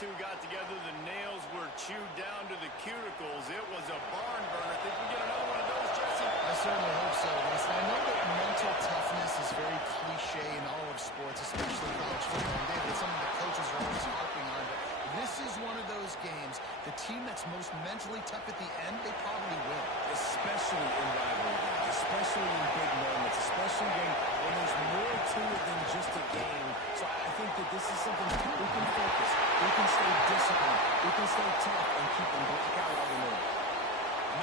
two got together, the nails were chewed down to the cuticles. It was a barn burner. Think we get another one of those, Jesse? I certainly hope so, Listen. I know that mental toughness is very cliche in all of sports, especially college football. And David, it's something that coaches are always harping on. But this is one of those games, the team that's most mentally tough at the end, they probably win. Especially in rivalry games, especially in big moments, especially when there's more to it than just a game. So I think that this is something we can focus, we can stay disciplined, we can stay tough and keep them black out all the more.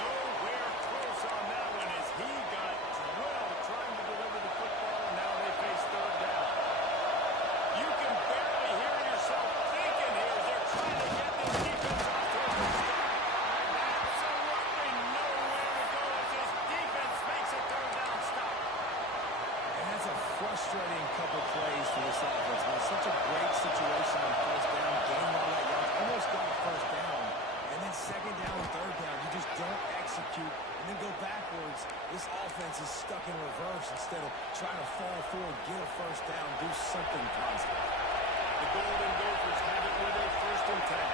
Nowhere close on that one as he got drilled trying to deliver the football, and now they face third down. You can barely hear yourself thinking here as they're trying to get this defense off to a good start. Absolutely nowhere to go as this defense makes a third down stop. And that's a frustrating couple plays for this offense. It was such a great situation on first down, gaining all that yards, almost got a first down. And then second down and third down, you just don't execute and then go backwards. This offense is stuck in reverse instead of trying to fall forward, get a first down, do something positive. The Golden Gophers have it with a 1st and 10.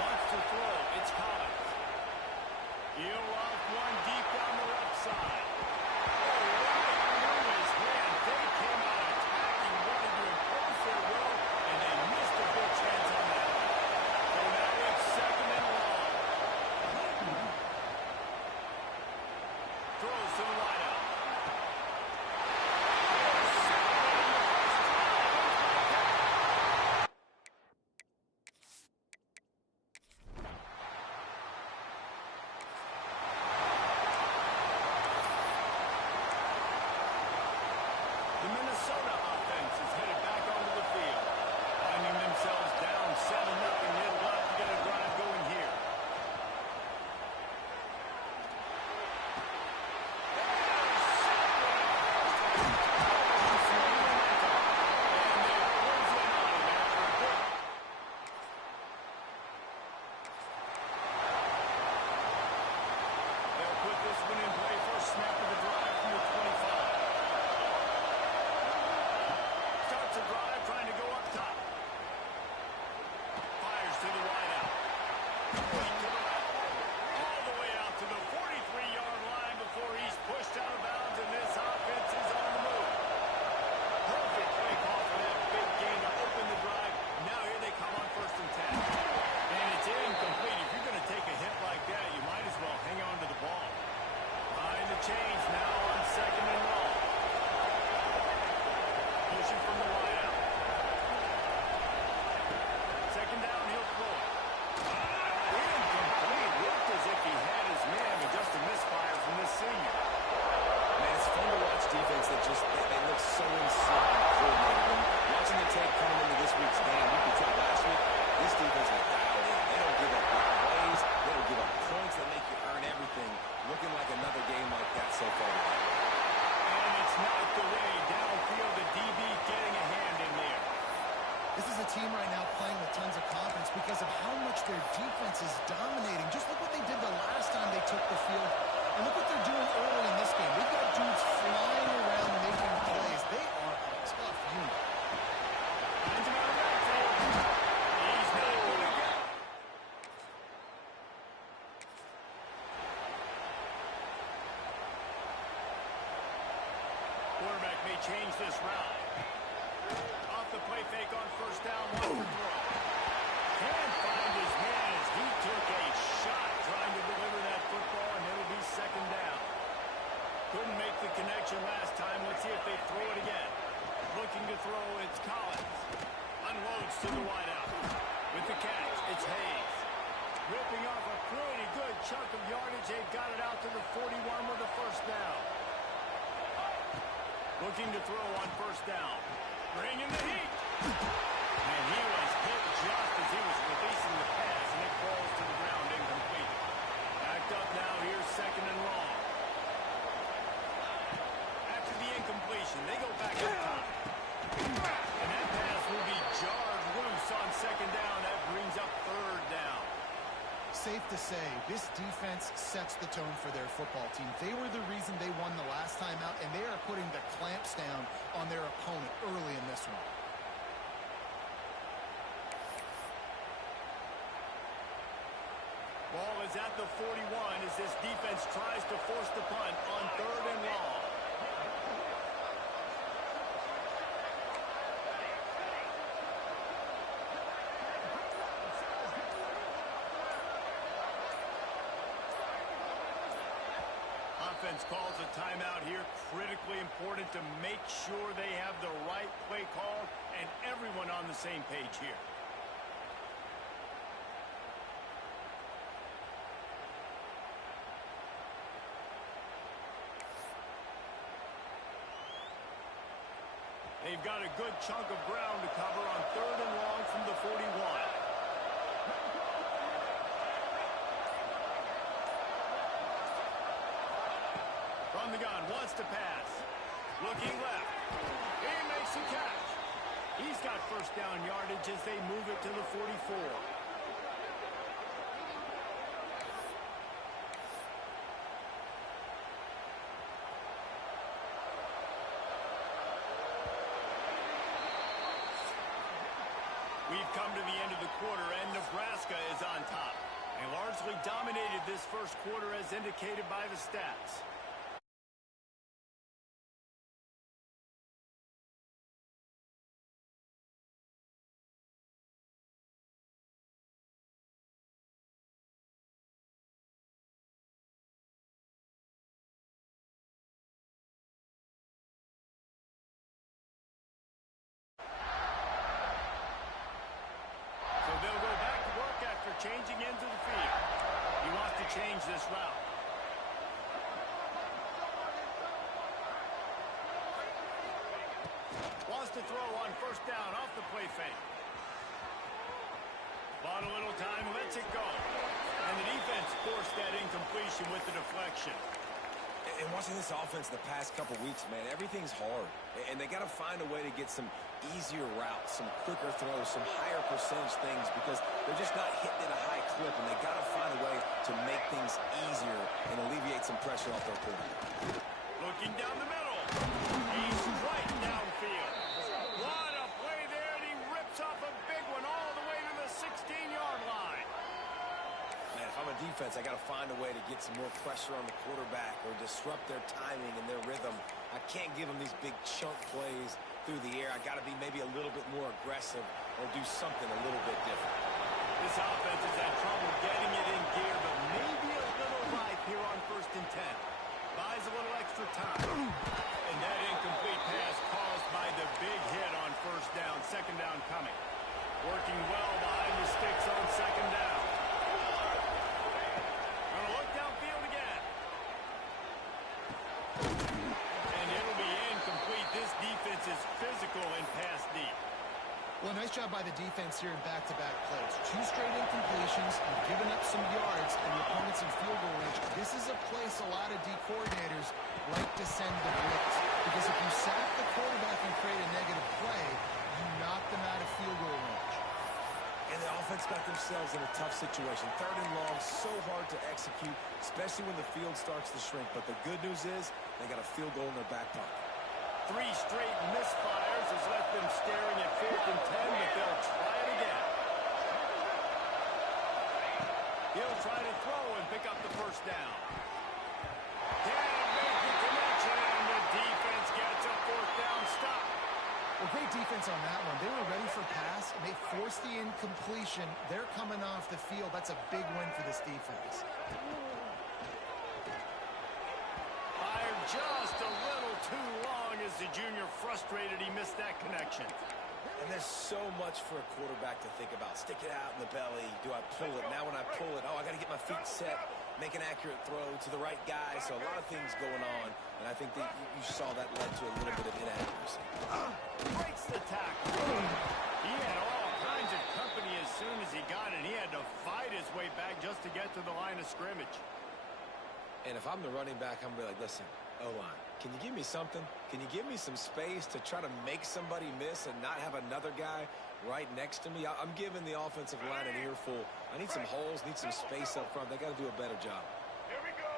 Wants to throw. It's Collins. He'll off one deep down the left side. They came out attacking, wanted to impose their will, and they missed a good chance on that. So now it's 2nd and long. Throws to the wideout. The Minnesota offense is headed back onto the field, finding themselves down 7-0. They'd love to get a drive going here. They'll put this one in play for a snap of the drive from the 25. Starts a drive, trying to go up top. Fires to the wideout. All the way out to the 43-yard line before he's pushed out of bounds, and this offense is on the move. Perfect play call for that big gain to open the drive. Now here they come on 1st and 10. And it's incomplete. If you're going to take a hit like that, you might as well hang on to the ball. Behind the chains now on 2nd and long. Pushing from the wideout. 2nd down, he'll throw it. Incomplete. Looked as if he had his man, but just a misfire from this senior. Man, it's fun to watch defense that just, they look so in sync and coordinated. And watching the tape coming into this week's game, you could tell last week, this defense was dialed in. They don't give up big plays. They don't give up points that make you earn everything. Looking like another game like that so far today. And it's not the way downfield. The DB getting a hand in there. This is a team right now playing with tons of confidence because of how much their defense is dominating. Just look what they did the last time they took the field. And look what they're doing early in this game. They've got dudes flying around making plays. They are a tough unit. He's not going to get. Quarterback may change this route. Off the play fake on 1st down, wants to throw. Can't find his man as he took a shot trying to deliver that football, and it'll be 2nd down. Couldn't make the connection last time. Let's see if they throw it again. Looking to throw, it's Collins. Unloads to the wideout. With the catch, it's Hayes. Ripping off a pretty good chunk of yardage. They've got it out to the 41 with a 1st down. Looking to throw on 1st down. Bringing the heat. And he was hit just as he was releasing the pass, and it falls to the ground incomplete. Backed up now, here's 2nd and long. After the incompletion, they go back to the top. And that pass will be jarred loose on 2nd down. That brings up 3rd down. Safe to say, this defense sets the tone for their football team. They were the reason they won the last time out, and they are putting the clamps down on their opponent early at the 41 as this defense tries to force the punt on 3rd and long. Offense calls a timeout here. Critically important to make sure they have the right play call and everyone on the same page here. They've got a good chunk of ground to cover on 3rd and long from the 41. From the gun, wants to pass. Looking left. He makes the catch. He's got first down yardage as they move it to the 44. We've come to the end of the quarter, and Nebraska is on top. They largely dominated this first quarter as indicated by the stats. Changing into the field. He wants to change this route. Wants to throw on first down off the play fake. Bought a little time, lets it go. And the defense forced that incompletion with the deflection. And watching this offense the past couple weeks, man, everything's hard. And they got to find a way to get some easier routes, some quicker throws, some higher percentage things because they're just not hitting at a high clip. And they got to find a way to make things easier and alleviate some pressure off their quarterback. Looking down the middle. He's right downfield. What a play there, and he rips off a big one all the way to the 16-yard line. Man, if I'm a defense, I got to find a way to get some more pressure on the quarterback or disrupt their timing and their rhythm. I can't give them these big chunk plays through the air. I got to be maybe a little bit more aggressive or do something a little bit different. This offense has had trouble getting it in gear, but maybe a little life here on 1st and 10. Buys a little extra time. And that incomplete pass caused by the big hit on 1st down, 2nd down coming. Working well behind the sticks on 2nd down. Gonna look downfield again. And it'll be incomplete. This defense is physical and pass deep. Well, nice job by the defense here in back-to-back plays. 2 straight incompletions, giving up some yards, and the opponent's in field goal range. This is a place a lot of D coordinators like to send the blitz. Because if you sack the quarterback and create a negative play, you knock them out of field goal range. And the offense got themselves in a tough situation. 3rd and long, so hard to execute, especially when the field starts to shrink. But the good news is they got a field goal in their back pocket. 3 straight misfires has left them staring at 4th and 10, but they'll try it again. He'll try to throw and pick up the 1st down. Can't make the connection, and the defense gets a 4th down stop. Well, great defense on that one. They were ready for pass, and they forced the incompletion. They're coming off the field. That's a big win for this defense. Fired just a little too long as the junior frustrated he missed that connection. And there's so much for a quarterback to think about. Stick it out in the belly. Do I pull it? Now when I pull it, I got to get my feet set, make an accurate throw to the right guy. So a lot of things going on. And I think that you saw that led to a little bit of inaccuracy. Breaks the tackle. He had all kinds of company as soon as he got it. He had to fight his way back just to get to the line of scrimmage. And if I'm the running back, I'm going to be like, listen, O-line, can you give me something? Can you give me some space to try to make somebody miss and not have another guy right next to me? I'm giving the offensive line an earful. I need some holes, need some space up front. They got to do a better job. Here we go.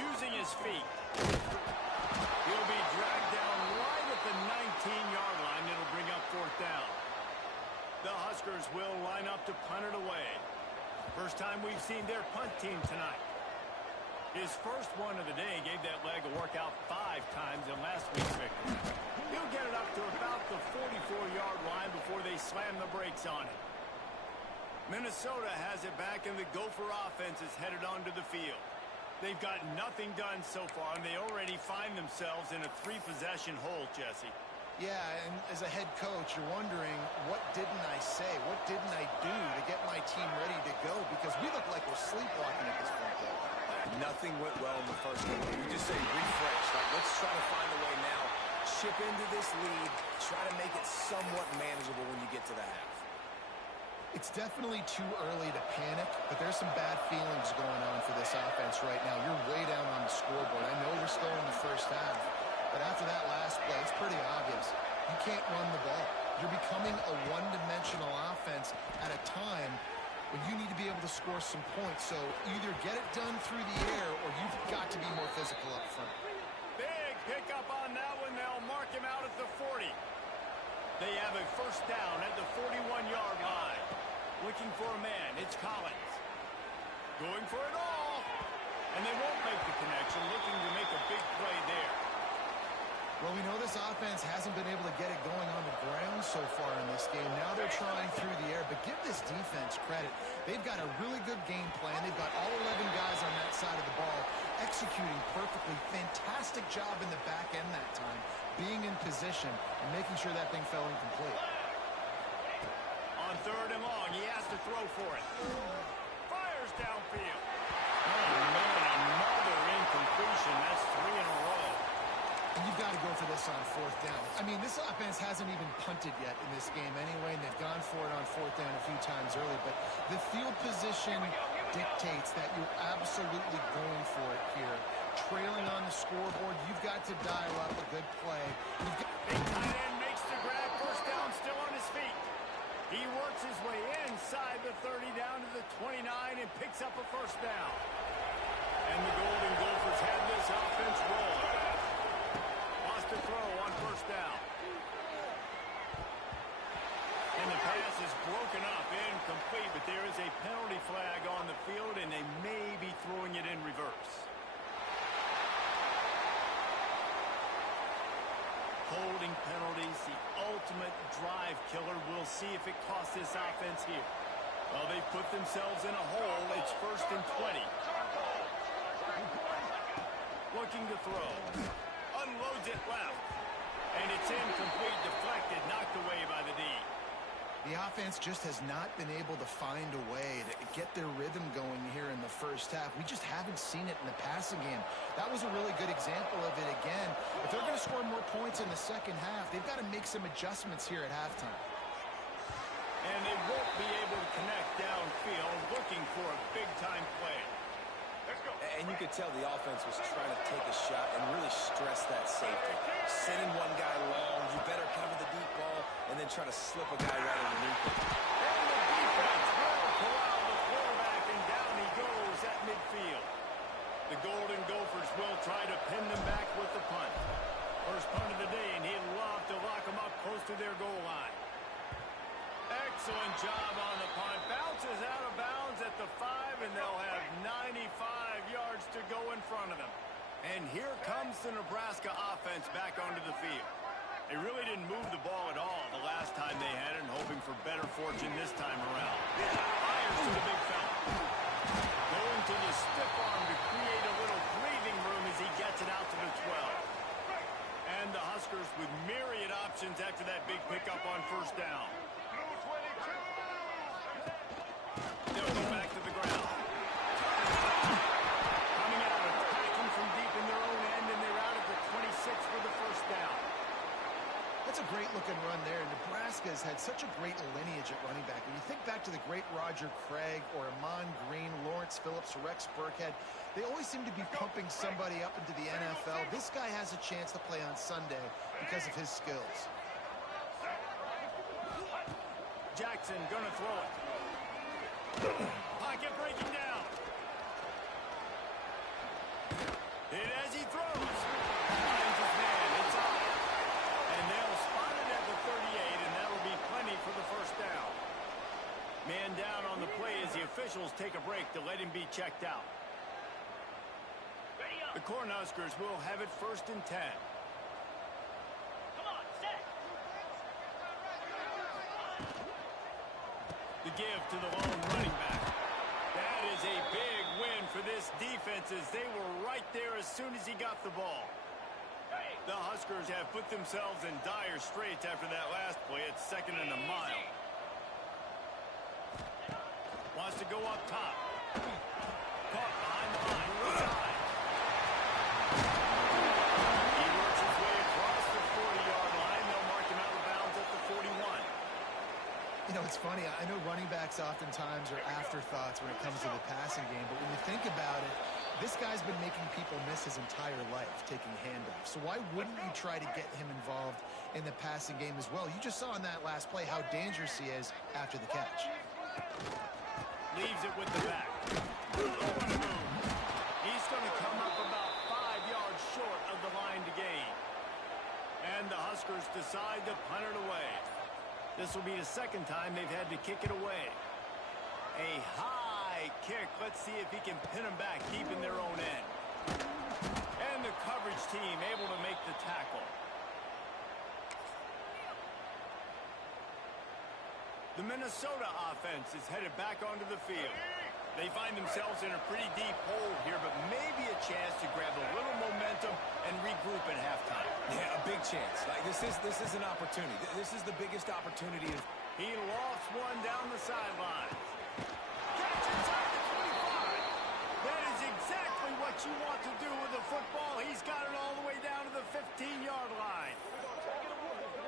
Using his feet. He'll be dragged down right at the 19-yard line. It'll bring up 4th down. The Huskers will line up to first time we've seen their punt team tonight. His first one of the day gave that leg a workout 5 times in last week's victory. He'll get it up to about the 44-yard line before they slam the brakes on it. Minnesota has it back, and the Gopher offense is headed onto the field. They've got nothing done so far, and they already find themselves in a 3-possession hole, Jesse. Yeah, and as a head coach, you're wondering, what didn't I say? What didn't I do to get my team ready to go? Because we look like we're sleepwalking at this point, though. Nothing went well in the first game. We just say refresh. Like, let's try to find a way now. Chip into this lead. Try to make it somewhat manageable when you get to the half. It's definitely too early to panic, but there's some bad feelings going on for this offense right now. You're way down on the scoreboard. I know we're still in the first half, but after that last play, it's pretty obvious. You can't run the ball. You're becoming a one-dimensional offense at a time when you need to be able to score some points. So either get it done through the air or you've got to be more physical up front. Big pickup on that one. They'll mark him out at the 40. They have a first down at the 41-yard line. Looking for a man. It's Collins. Going for it all. And they won't make the connection. Looking to make a big play there. Well, we know this offense hasn't been able to get it going on the ground so far in this game. Now they're trying through the air, but give this defense credit. They've got a really good game plan. They've got all 11 guys on that side of the ball executing perfectly. Fantastic job in the back end that time, being in position and making sure that thing fell incomplete. On 3rd and long, he has to throw for it. Fires downfield. Oh, man, another incompletion. That's 3 in a row. And you've got to go for this on 4th down. I mean, this offense hasn't even punted yet in this game anyway, and they've gone for it on 4th down a few times early. But the field position dictates that you're absolutely going for it here. Trailing on the scoreboard, you've got to dial up a good play. Big tight end makes the grab. First down, still on his feet. He works his way inside the 30 down to the 29 and picks up a first down. And the Golden Gophers had this offense rolling. Lost a throw on first down. And the pass is broken up, incomplete, but there is a penalty flag on the field, and they may be throwing it in reverse. Holding penalties, the ultimate drive killer. We'll see if it costs this offense here. Well, they've put themselves in a hole. It's 1st and 20. Looking to throw. Unloads it left. And it's incomplete, deflected, knocked away by the D. The offense just has not been able to find a way to get their rhythm going here in the first half. We just haven't seen it in the passing game. That was a really good example of it again. If they're going to score more points in the second half, they've got to make some adjustments here at halftime. And they won't be able to connect downfield, looking for a big-time play. Let's go. And you could tell the offense was trying to take a shot and really stress that safety. Sending one guy long, you better cover the deep ball, and then try to slip a guy right underneath it. And the defense will corral the quarterback, and down he goes at midfield. The Golden Gophers will try to pin them back with the punt. First punt of the day, and he'd love to lock them up close to their goal line. Excellent job on the punt. Bounces out of bounds at the 5, and they'll have 95 yards to go in front of them. And here comes the Nebraska offense back onto the field. They really didn't move the ball at all the last time they had it, and hoping for better fortune this time around. Fires to the big fella. Going to the stiff arm to create a little breathing room as he gets it out to the 12. And the Huskers with myriad options after that big pickup on first down. They'll go back to the ground. Coming out, attacking from deep in their own end, and they're out at the 26 for the first down. That's a great-looking run there. Nebraska has had such a great lineage at running back. When you think back to the great Roger Craig or Amon Green, Lawrence Phillips, Rex Burkhead, they always seem to be pumping somebody up into the NFL. This guy has a chance to play on Sunday because of his skills. Jackson gonna throw it. Pocket breaking down. Hit as he throws. Finds his man. It's out. And they'll spot it at the 38, and that'll be plenty for the first down. Man down on the play as the official. officials take a break to let him be checked out. The Cornhuskers will have it 1st and 10. The give to the lone running back. That is a big win for this defense as they were right there as soon as he got the ball. The Huskers have put themselves in dire straits after that last play. It's 2nd and a mile. Wants to go up top. Caught behind the line. Inside. He works his way across the 40-yard line. They'll mark him out of bounds at the 41. You know, it's funny. I know running backs oftentimes are afterthoughts when it comes to the passing game, but when you think about it, this guy's been making people miss his entire life taking handoffs. So why wouldn't you try to get him involved in the passing game as well? You just saw in that last play how dangerous he is after the catch. Leaves it with the back. He's going to come up about 5 yards short of the line to gain. And the Huskers decide to punt it away. This will be the 2nd time they've had to kick it away. A high kick. Let's see if he can pin them back, keeping their own end. And the coverage team able to make the tackle. The Minnesota offense is headed back onto the field. They find themselves in a pretty deep hole here, but maybe a chance to grab a little momentum and regroup at halftime. Yeah, a big chance. Like this is an opportunity. This is the biggest opportunity. He lofts one down the sideline. Catch inside the 25. That is exactly what you want to do with the football. He's got it all the way down to the 15-yard line.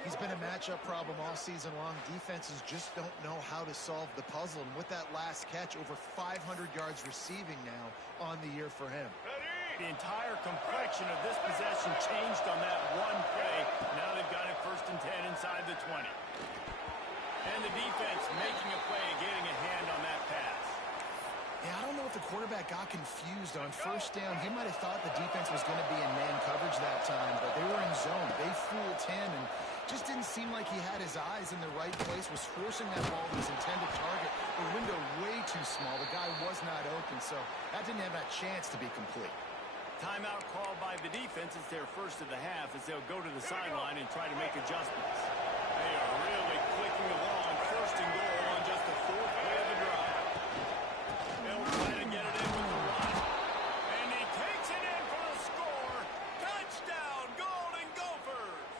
He's been a matchup problem all season long. Defenses just don't know how to solve the puzzle. And with that last catch, over 500 yards receiving now on the year for him. The entire complexion of this possession changed on that one play. Now they've got it 1st and 10 inside the 20. And the defense making a play, getting a hand on that pass. Yeah, I don't know if the quarterback got confused on 1st down. He might have thought the defense was going to be in man coverage that time, but they were in zone. They fooled him and just didn't seem like he had his eyes in the right place, was forcing that ball to his intended target. The window way too small. The guy was not open, so that didn't have that chance to be complete. Timeout called by the defense. It's their 1st of the half as they'll go to the sideline and try to make adjustments. They are really clicking along. 1st and goal on just the 4th play of the drive. They'll try to get it in with the run. And he takes it in for the score. Touchdown, Golden Gophers!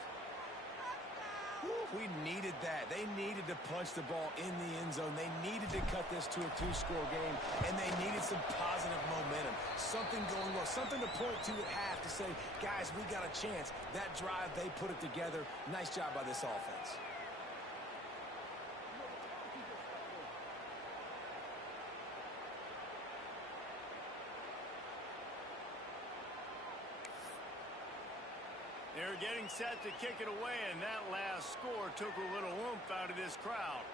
We needed that. They needed to punch the ball in the end zone. They needed to cut this to a 2-score game, and they needed some positive momentum. Something going well, something to point to at half to say, guys, we got a chance. That drive, they put it together. Nice job by this offense. They're getting set to kick it away, and that last score took a little oomph out of this crowd.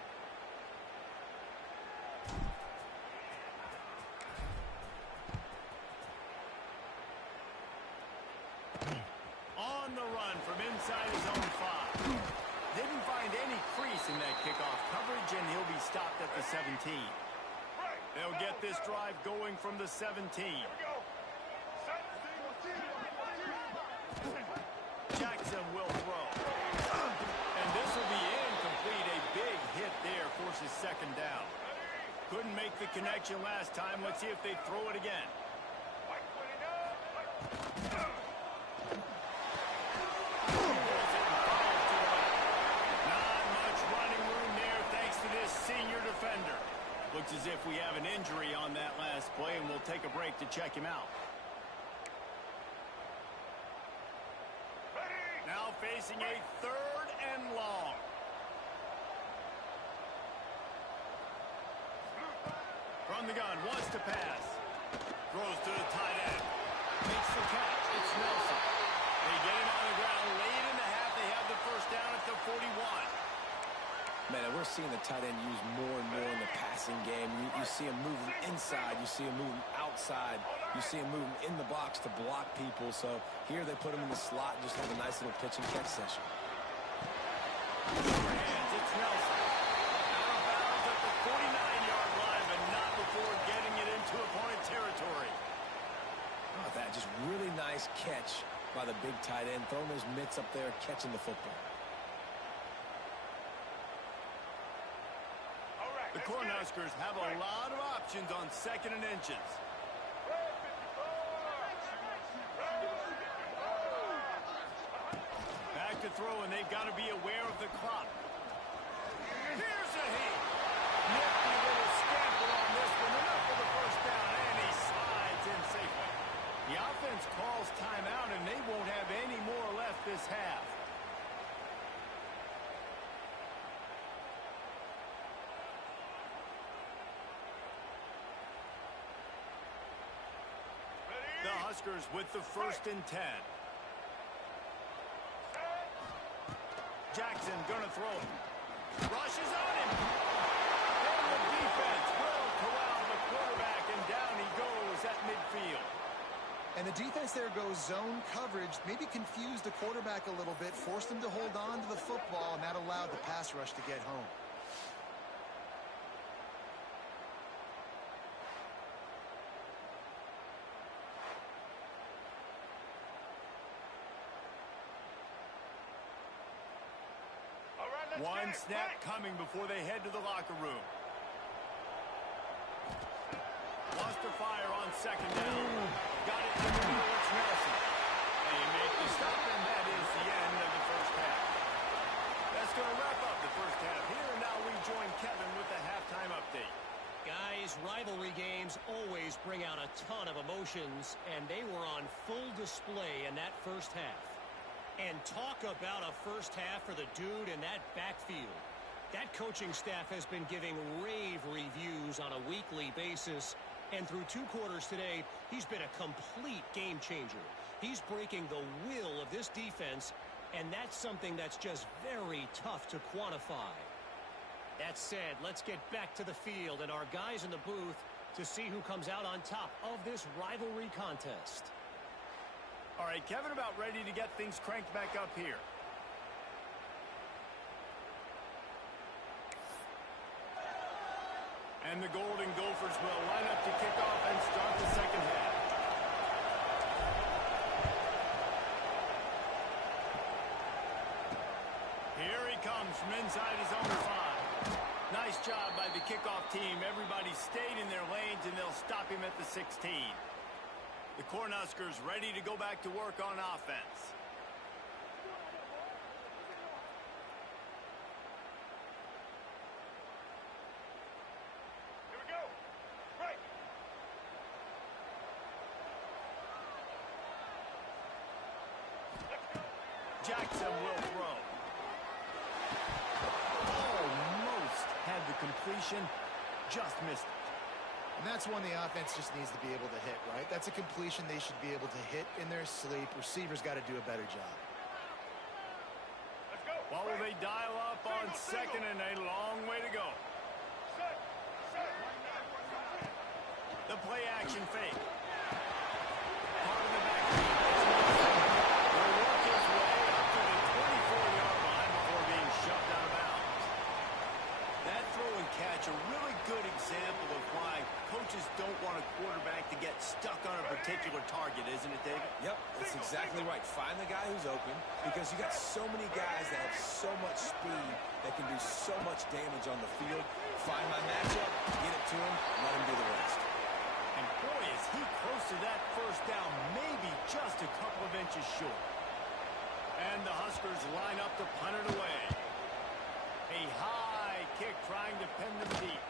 On the run from inside his own 5. Didn't find any crease in that kickoff coverage, and he'll be stopped at the 17. They'll get this drive going from the 17. Jackson will throw. And this will be incomplete. A big hit there forces 2nd down. Couldn't make the connection last time. Let's see if they throw it again. Not much running room there thanks to this senior defender. Looks as if we have an injury on that last play, and we'll take a break to check him out. Now facing a 3rd and long. From the gun, wants to pass. Throws to the tight end. Makes the catch. It's Nelson. They get him on the ground late in the half. They have the 1st down at the 41. Man, we're seeing the tight end used more and more in the passing game. You see him moving inside. You see him moving outside. You see him moving in the box to block people. So here they put him in the slot and just have a nice little pitch and catch session. Hands, it's Nelson. Out of bounds at the 49-yard line, but not before that. Just really nice catch by the big tight end, throwing those mitts up there, catching the football. The Cornhuskers have a lot of options on 2nd and inches. Back to throw, and they've got to be aware of the clock. Here's a hit. Nifty little scamper on this one. Enough for the first down, and he slides in safely. The offense calls timeout, and they won't have any more left this half. The Huskers with the 1st and 10. Jackson gonna throw it. Rushes on him. And the defense will corral the quarterback, and down he goes at midfield. And the defense there goes zone coverage, maybe confused the quarterback a little bit, forced him to hold on to the football, and that allowed the pass rush to get home. One snap coming before they head to the locker room. Wants to fire on 2nd down. Got it in the middle. It's Nelson. They make the stop, and that is the end of the first half. That's going to wrap up the first half here, and now we join Kevin with the halftime update. Guys, rivalry games always bring out a ton of emotions, and they were on full display in that first half. And talk about a first half for the dude in that backfield. That coaching staff has been giving rave reviews on a weekly basis. And through 2 quarters today, he's been a complete game changer. He's breaking the will of this defense, and that's something that's just very tough to quantify. That said, let's get back to the field and our guys in the booth to see who comes out on top of this rivalry contest. All right, Kevin, about ready to get things cranked back up here. And the Golden Gophers will line up to kick off and start the second half. Here he comes from inside his own 5. Nice job by the kickoff team. Everybody stayed in their lanes, and they'll stop him at the 16. The Cornhuskers ready to go back to work on offense. Here we go. Right. Let's go. Jackson will throw. Almost had the completion, just missed it. And that's one the offense just needs to be able to hit, right? That's a completion they should be able to hit in their sleep. Receivers got to do a better job. Let's go. While they dial up on second and a long way to go. The play action fake. Part of the back. Will work his way up to the 24-yard line before being shoved out of bounds. That throw and catch, a really good example of why coaches don't want a quarterback to get stuck on a particular target, isn't it, David? Yep, that's exactly right. Find the guy who's open, because you got so many guys that have so much speed that can do so much damage on the field. Find my matchup, get it to him, let him do the rest. And boy, is he close to that first down, maybe just a couple of inches short. And the Huskers line up to punt it away. A high kick trying to pin them deep.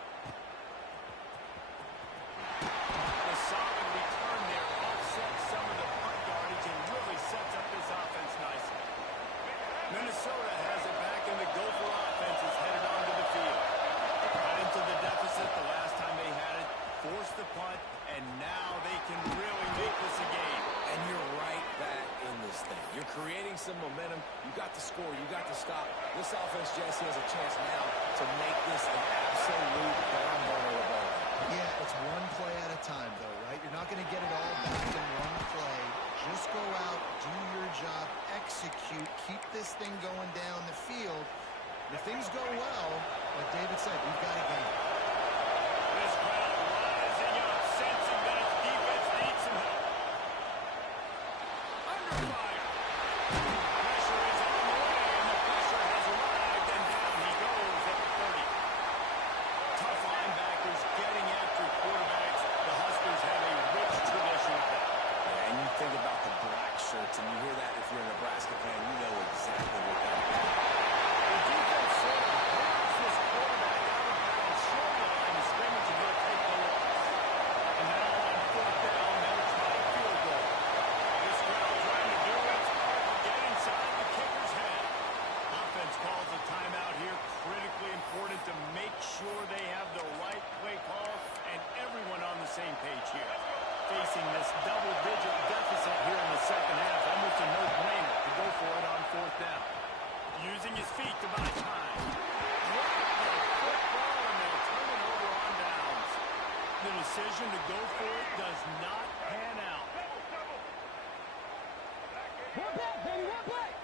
The solid return there offsets some of the punt yardage and really sets up this offense nicely. Minnesota has it back, and the Gopher offense is headed onto the field. Got into the deficit the last time they had it, forced the punt, and now they can really make this a game. And you're right back in this thing. You're creating some momentum. You got to score. You got to stop. This offense, Jesse, has a chance now to make this an absolute barn burner of ball. Yeah, it's one play at a time, though, right? You're not going to get it all back in one play. Just go out, do your job, execute, keep this thing going down the field. And if things go well, like David said, we've got a game. This crowd rising up, sensing that its defense needs some help. using his feet to buy time. Drop the football, and they'll turn it over on downs. The decision to go for it does not pan out. One back, baby, one back.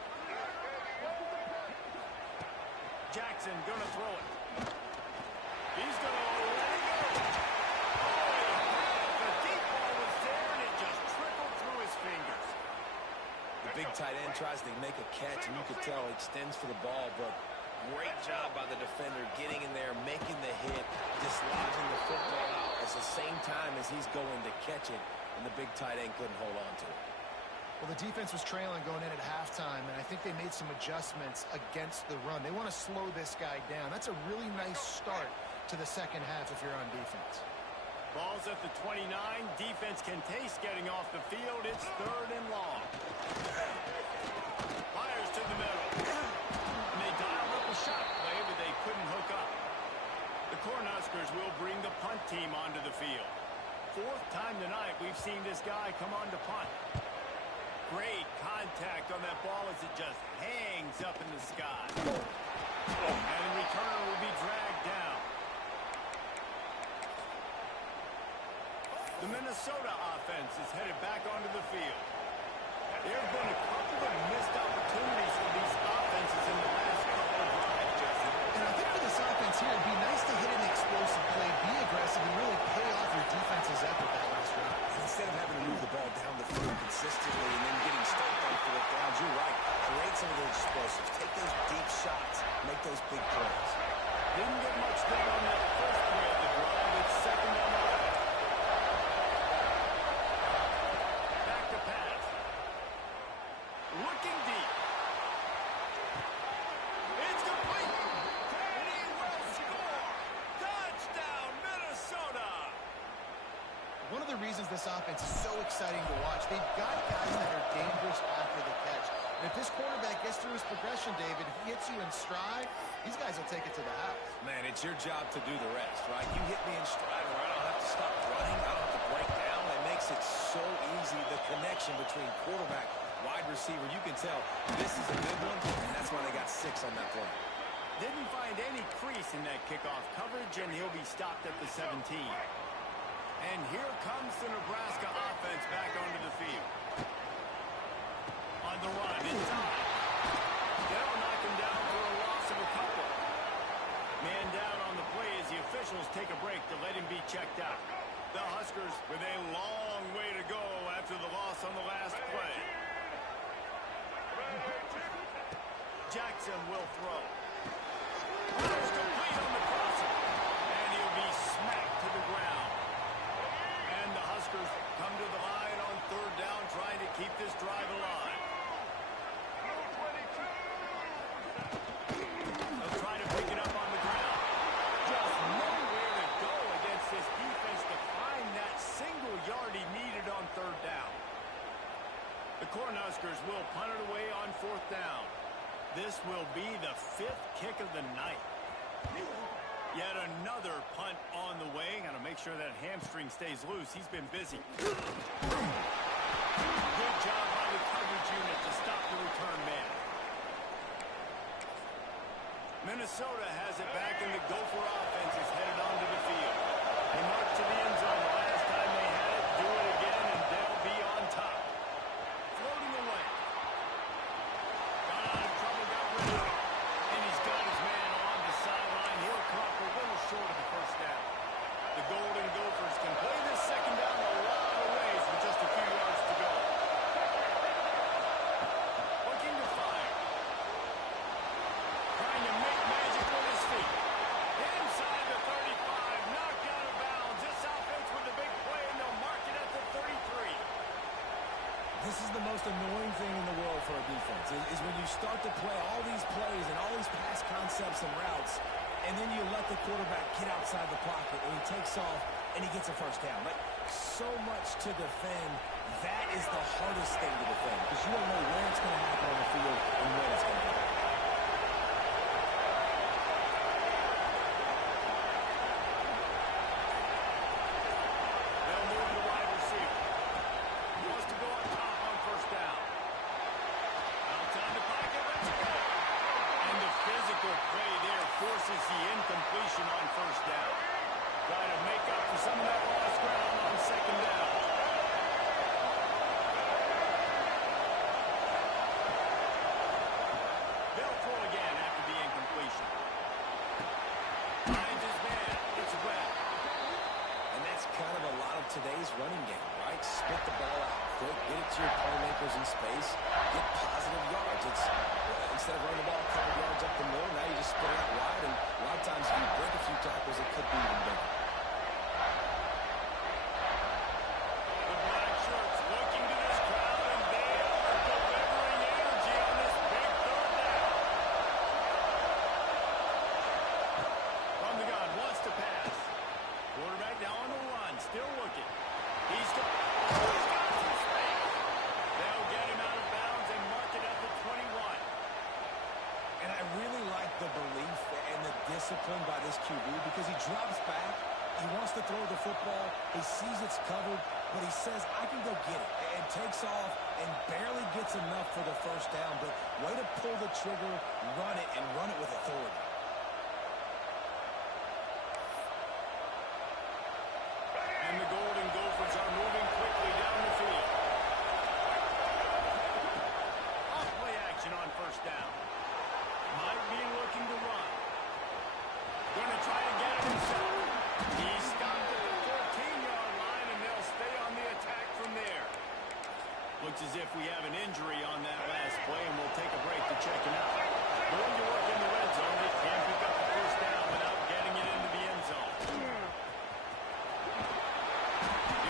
Jackson gonna throw it. He's gonna let it go. The deep ball was there, and it just trickled through his fingers. The big tight end tries to make a catch, and you could tell he extends for the ball, but great job by the defender getting in there, making the hit, dislodging the football out at the same time as he's going to catch it, and the big tight end couldn't hold on to it. Well, the defense was trailing going in at halftime, and I think they made some adjustments against the run. They want to slow this guy down. That's a really nice start to the second half if you're on defense. Ball's at the 29. Defense can taste getting off the field. It's 3rd and long. Fires to the middle. And they dialed up a shot play, but they couldn't hook up. The Cornhuskers will bring the punt team onto the field. 4th time tonight we've seen this guy come on to punt. Great contact on that ball as it just hangs up in the sky. And the returner will be dragged down. The Minnesota offense is headed back onto the field. There have been a couple of missed opportunities for these offenses in the last couple of drives, Jesse. And I think for this offense here, it'd be nice to hit an explosive play, be aggressive, and really pay off your defense's effort that last round. Instead of having to move the ball down the field consistently and then getting stopped on 4th downs, you're right. Create some of those explosives. Take those deep shots. Make those big plays. Didn't get much done on that first play of the drive. It's 2nd on the left. Back to pass. Looking deep. It's complete. And he will score. Touchdown, Minnesota. One of the reasons this offense is so exciting to watch, they've got guys that are dangerous after the catch. And if this quarterback gets through his progression, David, if he hits you in stride, these guys will take it to the house. Man, it's your job to do the rest, right? You hit me in stride where I don't have to stop running. I don't have to break down. It makes it so easy, the connection between quarterback, wide receiver. You can tell this is a good one, and that's why they got 6 on that play. Didn't find any crease in that kickoff coverage, and he'll be stopped at the 17. And here comes the Nebraska offense back onto the field. On the run, inside. They'll knock him down for a loss of a couple. Man down on the play as the officials take a break to let him be checked out. The Huskers with a long way to go after the loss on the last play. Jackson will throw. It's complete on the crosser. And he'll be smacked to the ground. And the Huskers come to the line on 3rd down, trying to keep this drive alive. They'll try to pick it up on the ground. Just nowhere to go against this defense to find that single yard he needed on 3rd down. The Cornhuskers will punt it away on 4th down. This will be the 5th kick of the night. Yet another punt on the way. Got to make sure that hamstring stays loose. He's been busy. Good job by the coverage unit to stop the return man. Minnesota has it back, and the Gopher offense is headed onto the field. They march to the end zone the last time they had it. Do it again, and they'll be on top. Floating away. Got out of trouble, got rid of it. And he's got his man on the sideline. He'll come up a little short of the 1st down. The Golden Gophers can play this 2nd down a lot of ways with just a few yards to go. Looking to fire. Trying to make magic with his feet. Inside the 35, knocked out of bounds. This offense with a big play, and they'll mark it at the 33. This is the most annoying thing in the world for a defense, is when you start to play all these plays and all these pass concepts and routes, and then you let the quarterback get outside the pocket, and he takes off, and he gets a 1st down. Like, so much to defend. That is the hardest thing to defend, because you don't know where it's going to happen on the field and when it's going to happen. They'll move the wide receiver. He wants to go on top on 1st down. Outside the pocket, let's go. And forces the incompletion on first down. Trying to make up for some of that lost ground on second down. They'll throw again after the incompletion. Finds his man. It's a wrap. And that's kind of a lot of today's running game, right? Spit the ball out quick, get it to your playmakers in space, get positive yards. It's instead of running the ball a couple yards up the middle, now you just spit it out wide, and a lot of times if you break a few tackles, it could be even bigger. The black shirts looking to this crowd, and they are delivering energy on this big third down. From the gun, wants to pass. Quarterback now on the run, still looking. He's got some space. They'll get him out of bounds and mark it at the 21. And I really like the belief and the discipline by this QB because he drops back, he wants to throw the football, he sees it's covered, but he says, I can go get it, and takes off and barely gets enough for the first down, but way to pull the trigger, run it, and run it with authority. And the Golden Gophers are moving quickly down the field. Off play action on first down. Might be looking to run. Going to try to get it himself. He's stopped at the 14-yard line, and they'll stay on the attack from there. Looks as if we have an injury on that last play, and we'll take a break to check him out. Going to work in the red zone. They can't pick up the first down without getting it into the end zone.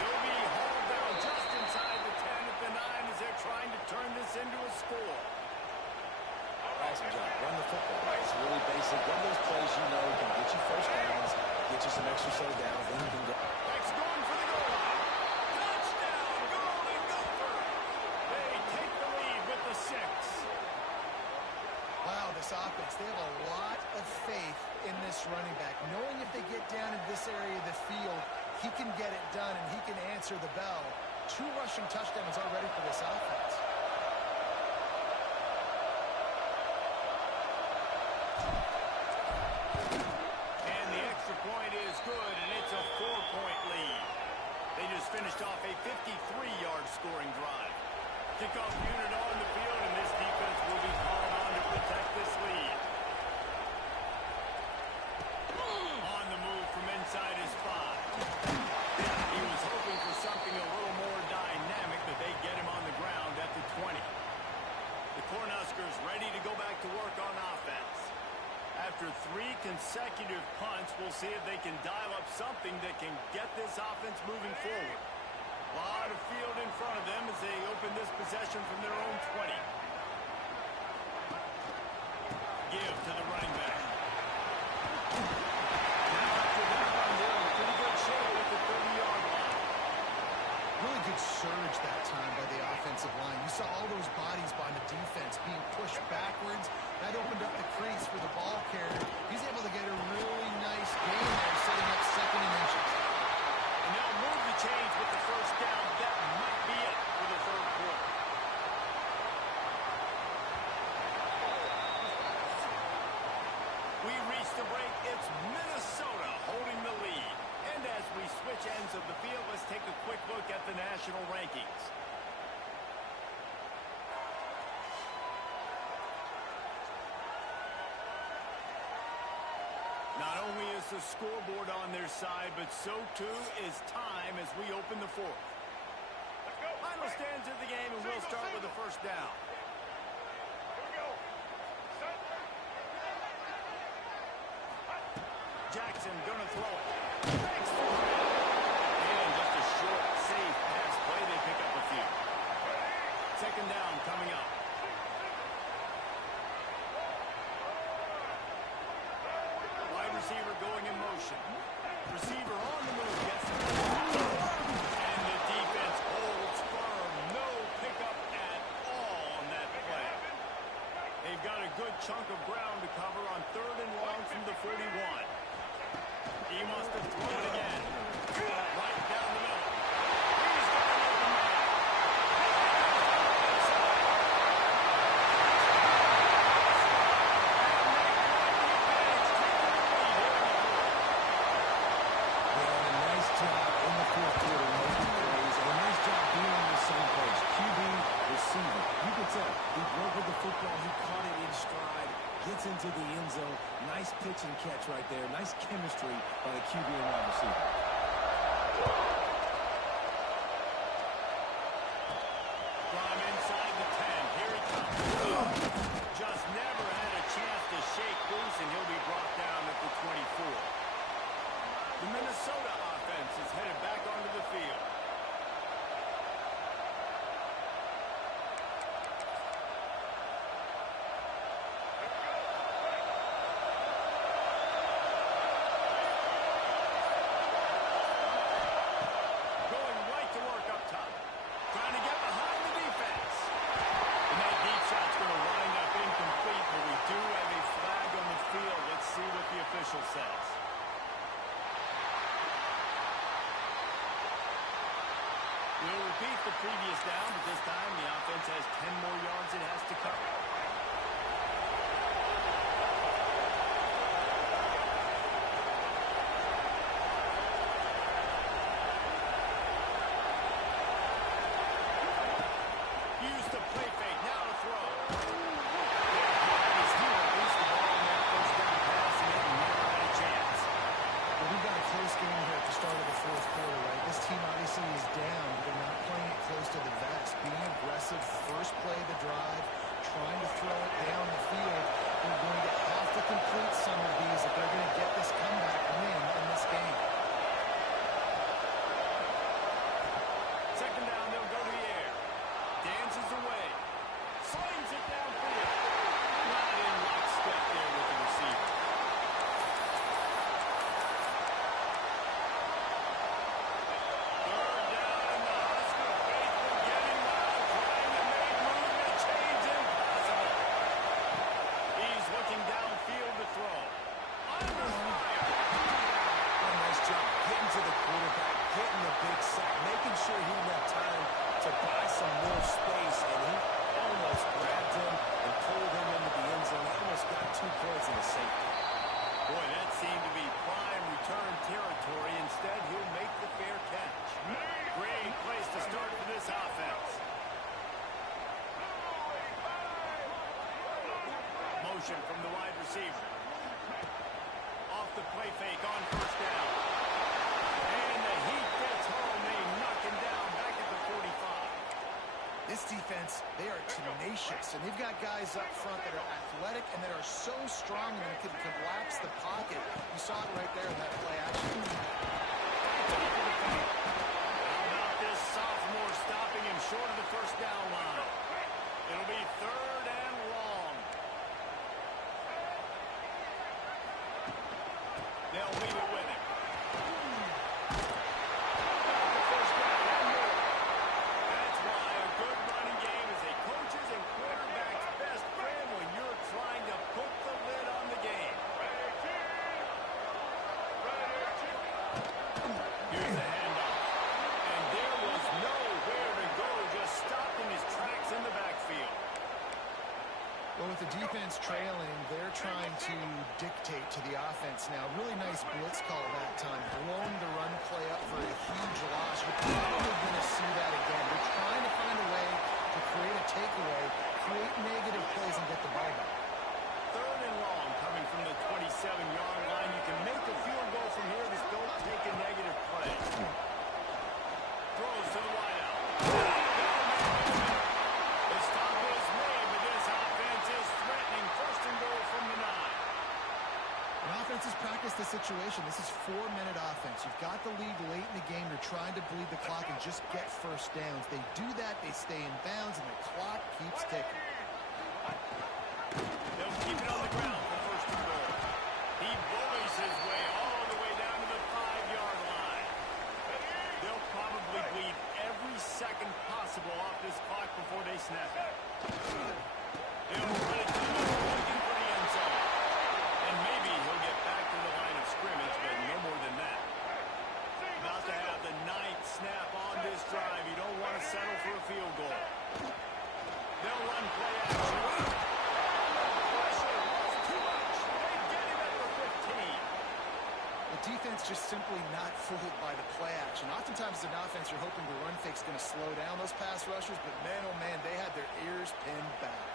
He'll be hauled down just inside the 10 at the 9 as they're trying to turn this into a score. Awesome job. Run the football. It's really basic. Run those plays you know can get you first downs, get you some extra set of downs, then you can go. X going for the goal line. Touchdown, Golden Gophers. They take the lead with the 6. Wow, this offense, they have a lot of faith in this running back, knowing if they get down in this area of the field, he can get it done and he can answer the bell. 2 rushing touchdowns already for this offense. And the extra point is good, and it's a 4-point lead. They just finished off a 53-yard scoring drive. Kickoff unit on the field, and this defense will be called on to protect this lead. On the move from inside his 5. He was hoping for something a little more dynamic, but they get him on the ground at the 20. The Cornhuskers ready to go back to work on offense. After 3 consecutive punts, we'll see if they can dial up something that can get this offense moving forward. A lot of field in front of them as they open this possession from their own 20. Give to the running back. Now after that run, they're in pretty good shape at the 30-yard line. Really good surge that time by the offensive line. You saw all those bodies by the defense being pushed backwards. That opened up the crease for the ball carrier. He's able to get a really nice gain there, setting up second and inches. And they'll move the chains with the first down. That might be it for the third quarter. We reach the break. It's Minnesota holding the lead. And as we switch ends of the field, let's take a quick look at the national rankings. Not only is the scoreboard on their side, but so too is time as we open the fourth. Final stands of the game, and we'll start with the first down. Jackson gonna throw it. And just a short, safe pass play. They pick up a few. Second down coming up. Wide receiver going in motion. Receiver on the move. Gets it. And the defense holds firm. No pickup at all on that play. They've got a good chunk of ground to cover on 3rd and long from the 41. He wants to throw it again. Right down the middle. He's got an open man. the football. He caught it in stride, gets into the end zone. Nice pitch and catch right there. Nice chemistry by the QB and wide receiver. From inside the 10, here he comes. Just never had a chance to shake loose, and he'll be brought down at the 24. The Minnesota offense is headed back onto the field. Going right to work up top. Trying to get behind the defense. And that deep shot's going to wind up incomplete, but we do have a flag on the field. Let's see what the official says. We'll repeat the previous down, but this time the offense has 10 more yards it has to cover. Use the play fake, now to throw. His heel released the ball on that first down pass, and it never had a chance. Well, we've got a close game here at the start of the fourth quarter, right? This team obviously is down, but they're not playing it close to the vest. Being aggressive, first play of the drive, trying to throw it down the field. They're going to have to complete some of these if they're going to get this comeback win in this game. Second down, they'll go to the air. Dances away. Slings it downfield. Not in lockstep there with the receiver. Third down, and the Husker faithful getting wild, trying to make movement change impossible. He's looking downfield to throw. Under fire. A nice job getting to the quarterback, hitting the big sack, making sure he didn't have time to buy some more space, and he almost grabbed him and pulled him into the end zone. He almost got 2 points in the safety. Boy, that seemed to be prime return territory. Instead, he'll make the fair catch. Great place to start for this offense. Motion from the wide receiver. Off the play fake on first down. And the heat gets home. They knock him down back at the 45. This defense, they are tenacious, and they've got guys up front that are athletic and that are so strong and can collapse the pocket. You saw it right there in that play action. How about this sophomore stopping him short of the first down line? It'll be third and long. They'll leave it with him. First down and more. That's why a good running game is a coach's and quarterback's best friend when you're trying to put the lid on the game. Here's the handoff. And there was nowhere to go, just stopped in his tracks in the backfield. Well, with the defense trailing, they're trying to dictate to the offense now. Really nice blitz call that time. Blowing the run play up for a huge loss. You're probably going to see that again. They're trying to find a way to create a takeaway, create negative plays, and get the ball back. Third and long coming from the 27-yard line. You can make a field goal from here. Just don't take a negative play. Throws to the wideout. The stop is made, but this offense is threatening. First and goal from the 9. An offense has practiced the situation. This is 4-minute offense. You've got the lead late in the game. You're trying to bleed the clock and just get first downs. They do that, they stay in bounds, and the clock keeps ticking. They'll keep it on the ground for first and goal. He bullies his way all the way down to the 5-yard line. They'll probably bleed every second possible off this clock before they snap it. He'll put it to the looking for the end zone. And maybe he'll get back to the line of scrimmage, but no more than that. About to have the 9th snap on this drive. You don't want to settle for a field goal. They'll run play action. Pressure was too much. They get him at the 15. The defense just simply not fooled by the play action. Oftentimes as an offense, you're hoping the run fake's going to slow down those pass rushers, but man, oh man, they had their ears pinned back.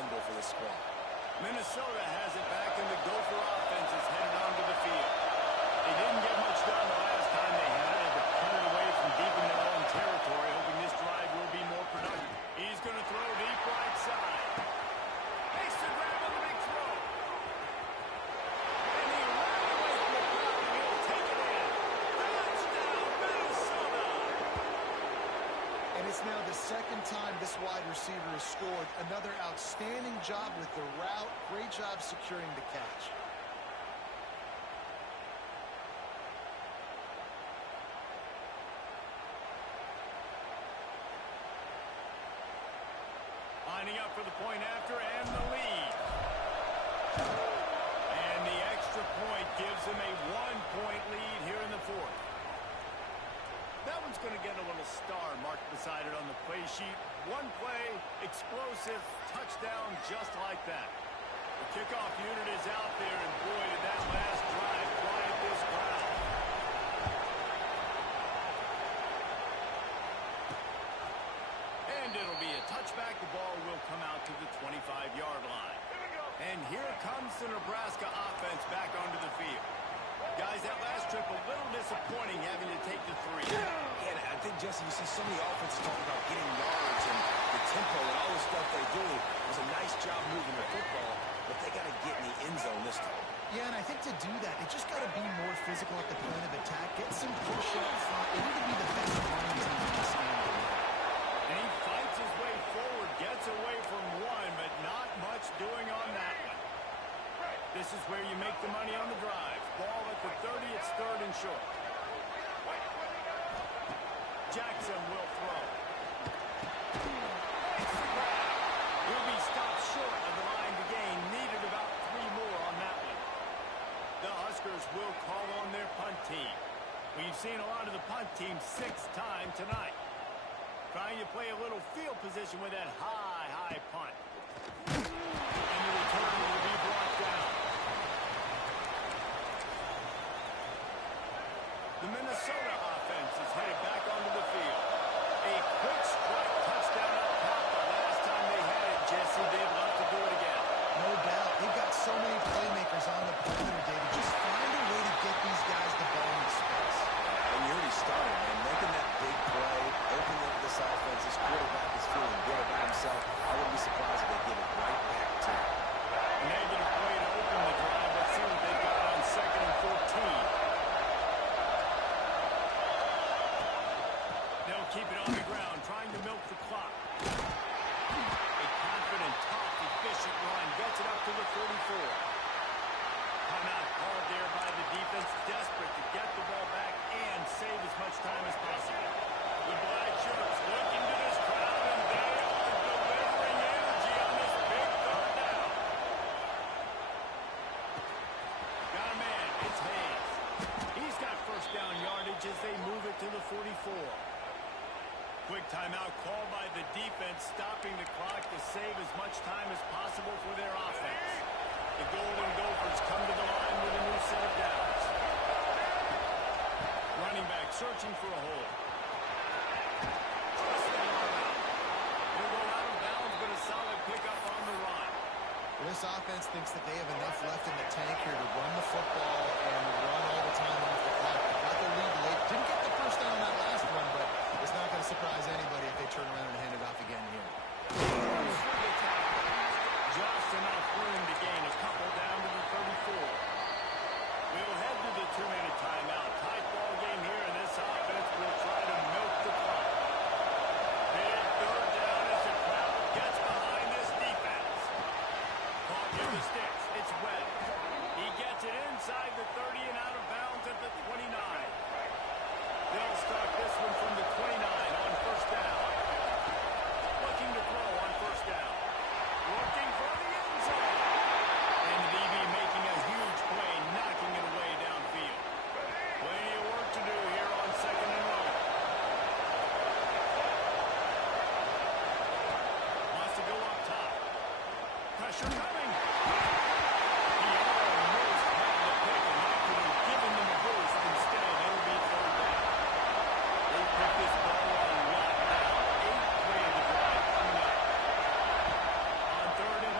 dependable for this squad. Minnesota has it back, and the Gopher offense is headed onto the field. They didn't get much done the last time they had it, but punt it away from deep in their own territory, hoping this drive will be more productive. He's going to throw deep right side. Makes the grab on the big throw. And he ran away from the crowd, and he'll take it in. Touchdown, Minnesota! And it's now the second time this wide receiver has scored. Another outstanding job with the route. Great job securing the catch. Lining up for the point after and the lead. And the extra point gives him a 1-point lead here in the fourth. That one's going to get a little star marked beside it on the play sheet. One play, explosive, touchdown just like that. The kickoff unit is out there, and boy, did that last drive quiet this crowd. And it'll be a touchback. The ball will come out to the 25-yard line. And here comes the Nebraska offense back onto the field. Guys, that last trip a little disappointing having to take the 3. Yeah, I think, Jesse, you see so many offenses talking about getting yards and the tempo and all the stuff they do. It was a nice job moving the football, but they got to get in the end zone this time. Yeah, and I think to do that, they just got to be more physical at the point of attack, get some push up front. They need to be the best running team in this game. And he fights his way forward, gets away from one, but not much doing on that one. This is where you make the money on the drive. Ball at the 30, it's third and short. Jackson will throw. He'll be stopped short of the line to gain. Needed about 3 more on that one. The Huskers will call on their punt team. We've seen a lot of the punt team 6th time tonight. Trying to play a little field position with that high punt. And the return will be brought down. The Minnesota offense is headed back onto the field. A quick strike touchdown up top. The last time they had it, Jesse, they'd love to do it again. No doubt. They've got so many playmakers on the perimeter, David. Just find a way to get these guys the ball in space. And you already started, man. Making that big play, opening up this offense. This quarterback is feeling good about himself. I wouldn't be surprised if they give it right back to him. Negative play to open the drive. Let's see what they've got on 2nd and 14. They'll keep it on the ground, trying to milk the clock. A confident, tough, efficient run. Gets it up to the 44. Timeout called there by the defense. Desperate to get the ball back and save as much time as possible. The Black Shirts looking to this crowd, and they are delivering energy on this big third down. Got a man. It's Hayes. He's got first down yardage as they move it to the 44. Quick timeout called by the defense, stopping the clock to save as much time as possible for their offense. The Golden Gophers come to the line with a new set of downs. Running back searching for a hole. He'll go out of bounds, but a solid pickup on the run. Well, this offense thinks that they have enough left in the tank here to run the football and run all the time off the clock. They got the lead late. Didn't get the first down on that last one, but it's not going to surprise anybody if they turn around and hand it off again here. Just enough room to gain a couple down to the 34. We'll head to the 2-minute timeout. Tight ball game here, and this offense will try to milk the clock. Big third down as the crowd gets behind this defense. Caught in the sticks. It's Webb. He gets it inside the 30 and out of bounds at the 29. They'll start this one from the 29 on first down. Looking to throw on first down. Looking for the end zone. And the DB making a huge play, knocking it away downfield. Plenty of work to do here on 2nd and long. Wants to go up top. Pressure coming. He almost had the pick and that could have given them a boost. Instead, it'll be third down. They put this ball on lockdown. 8 play of the drive coming up. On 3rd and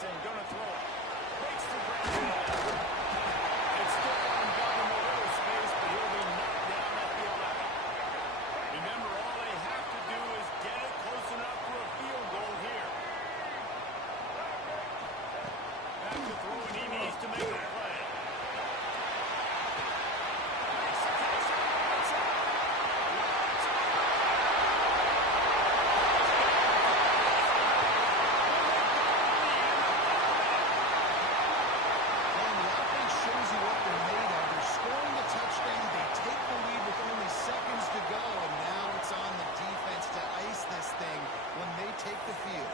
gets in, gonna throw it. Makes the grab. It's still unguarded in a little space, but he'll be knocked down at the 11. Remember, all they have to do is get it close enough for a field goal here. Back to throw, and he needs to make a play. Take the field.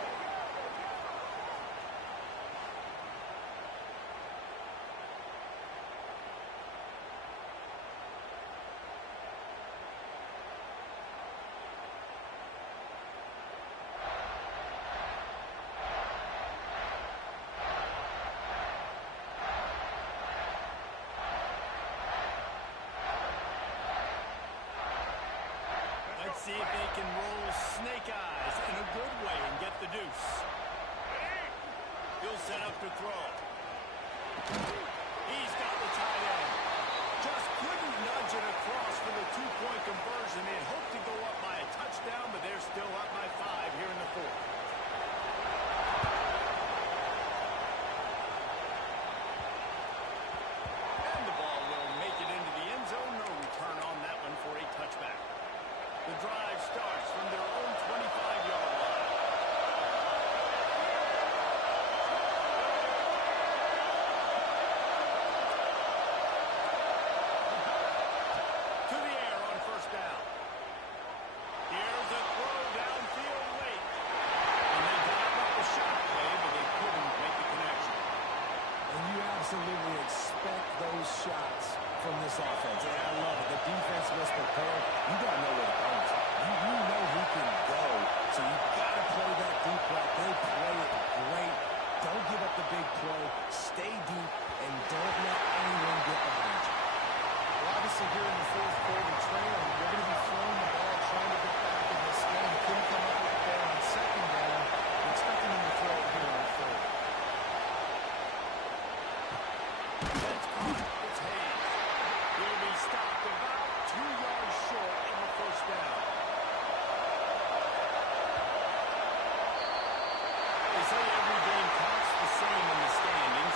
Let's see if they can roll snake eyes in a good way and get the deuce. He'll set up to throw. He's got the tight end. Just couldn't nudge it across for the 2